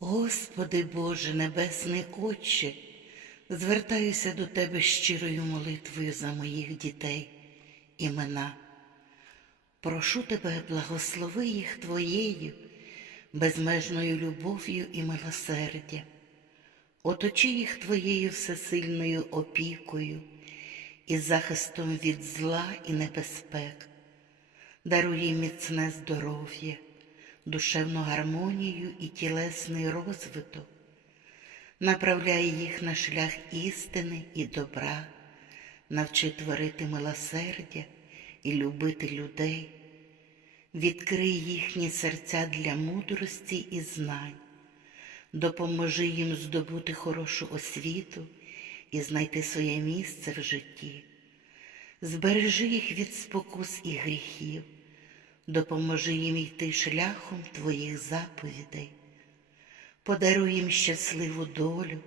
Господи Боже, Небесний Отче, звертаюся до Тебе щирою молитвою за моїх дітей, імена. Прошу Тебе, благослови їх Твоєю, безмежною любов'ю і милосердя. Оточи їх Твоєю всесильною опікою і захистом від зла і небезпек. Даруй їм міцне здоров'я, душевну гармонію і тілесний розвиток. Направляй їх на шлях істини і добра, навчи творити милосердя і любити людей, відкрий їхні серця для мудрості і знань, допоможи їм здобути хорошу освіту і знайти своє місце в житті. Збережи їх від спокус і гріхів, допоможи їм йти шляхом Твоїх заповідей, подаруй їм щасливу долю,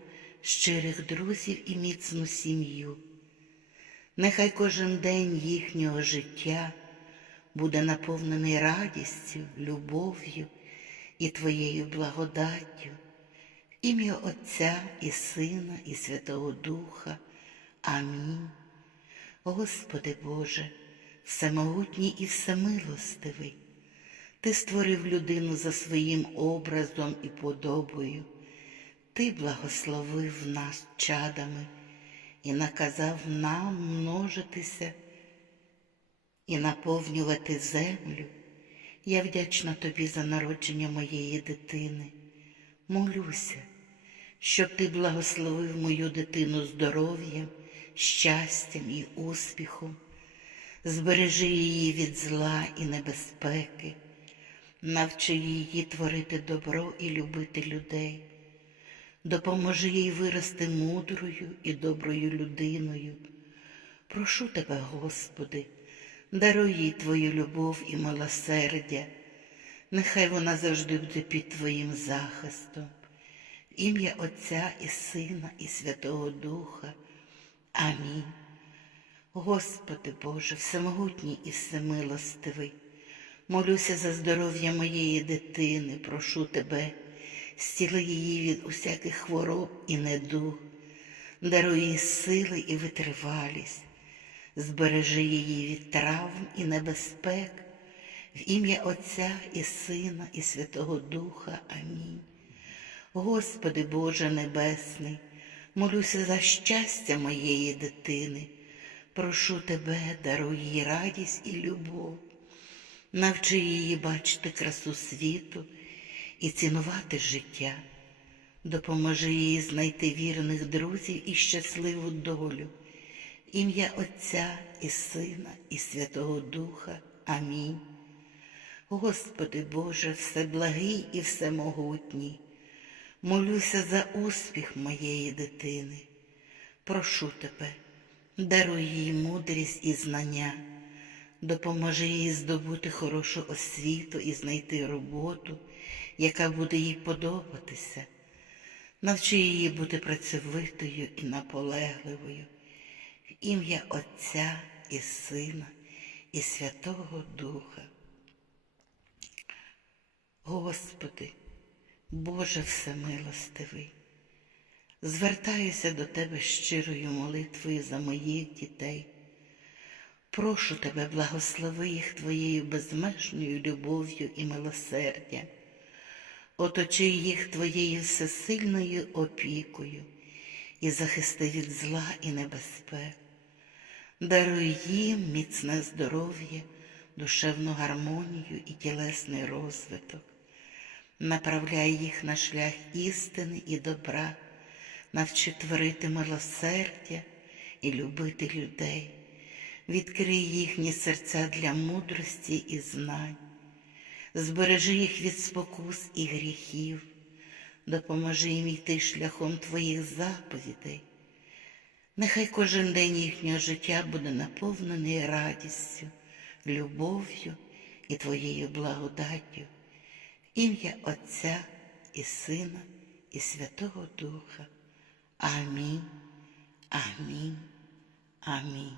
щирих друзів і міцну сім'ю. Нехай кожен день їхнього життя буде наповнений радістю, любов'ю і Твоєю благодаттю, ім'я Отця і Сина, і Святого Духа. Амінь. Господи Боже, всемогутній і всемилостивий, Ти створив людину за своїм образом і подобою, Ти благословив нас чадами і наказав нам множитися і наповнювати землю. Я вдячна Тобі за народження моєї дитини. Молюся, щоб Ти благословив мою дитину здоров'ям, щастям і успіхом, збережи її від зла і небезпеки, навчи її творити добро і любити людей, допоможи їй вирости мудрою і доброю людиною. Прошу тебе, Господи, даруй їй Твою любов і милосердя, нехай вона завжди буде під Твоїм захистом. Ім'я Отця і Сина, і Святого Духа. Амінь. Господи Боже, всемогутній і всемилостивий, молюся за здоров'я моєї дитини, прошу Тебе, зціли її від усяких хвороб і недуг, даруй їй сили і витривалість, збережи її від травм і небезпек, в ім'я Отця і Сина, і Святого Духа. Амінь. Господи Боже Небесний, молюся за щастя моєї дитини, прошу Тебе, даруй їй радість і любов, навчи її бачити красу світу і цінувати життя, допоможи їй знайти вірних друзів і щасливу долю, ім'я Отця і Сина, і Святого Духа. Амінь. Господи Боже, всеблагий і всемогутній. Молюся за успіх моєї дитини. Прошу тебе, даруй їй мудрість і знання, допоможи їй здобути хорошу освіту і знайти роботу, яка буде їй подобатися. Навчи її бути працьовитою і наполегливою, в ім'я Отця і Сина, і Святого Духа. Господи, Боже всемилостивий, звертаюся до Тебе щирою молитвою за моїх дітей. Прошу Тебе, благослови їх Твоєю безмежною любов'ю і милосердям, оточи їх Твоєю всесильною опікою і захисти від зла і небезпек. Даруй їм міцне здоров'я, душевну гармонію і тілесний розвиток направляй їх на шлях істини і добра, навчи творити милосердя і любити людей, відкрий їхні серця для мудрості і знань, збережи їх від спокус і гріхів, допоможи їм йти шляхом Твоїх заповідей. Нехай кожен день їхнього життя буде наповнений радістю, любов'ю і Твоєю благодаттю ім'я Отця і Сина, і Святого Духа. Амінь. Амінь. Амінь.